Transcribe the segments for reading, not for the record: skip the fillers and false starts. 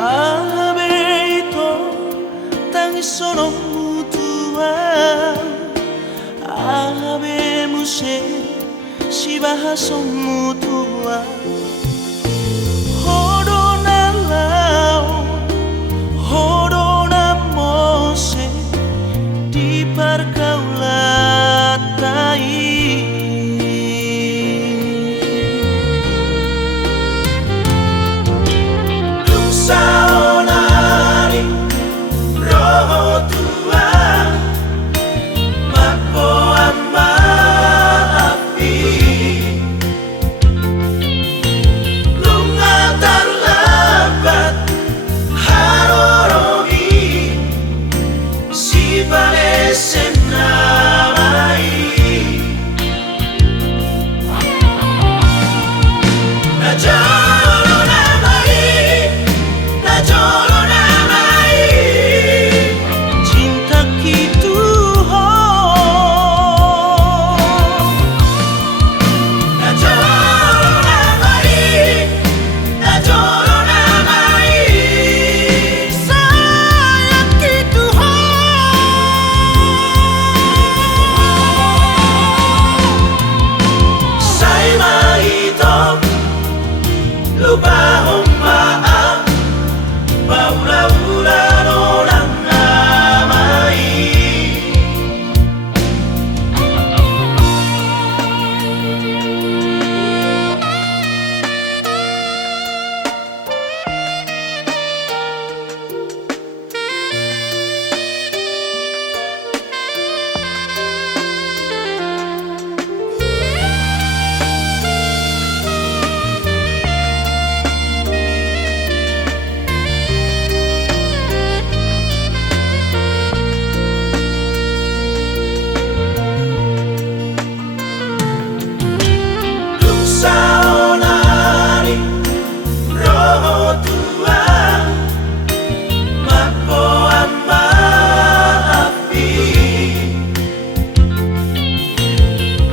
Ave ito tangis mutua Ave muse shibaha mutua Horona lao Horona mose di pergaulatai Saonari roho tua mapo amma api lunga terlambat haroromi si balesen namai lupa maaf Paula-ula orang namai Saonari roho tua mapo amma api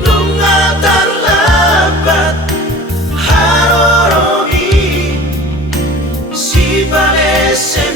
lunga terlambat haroromi si balesen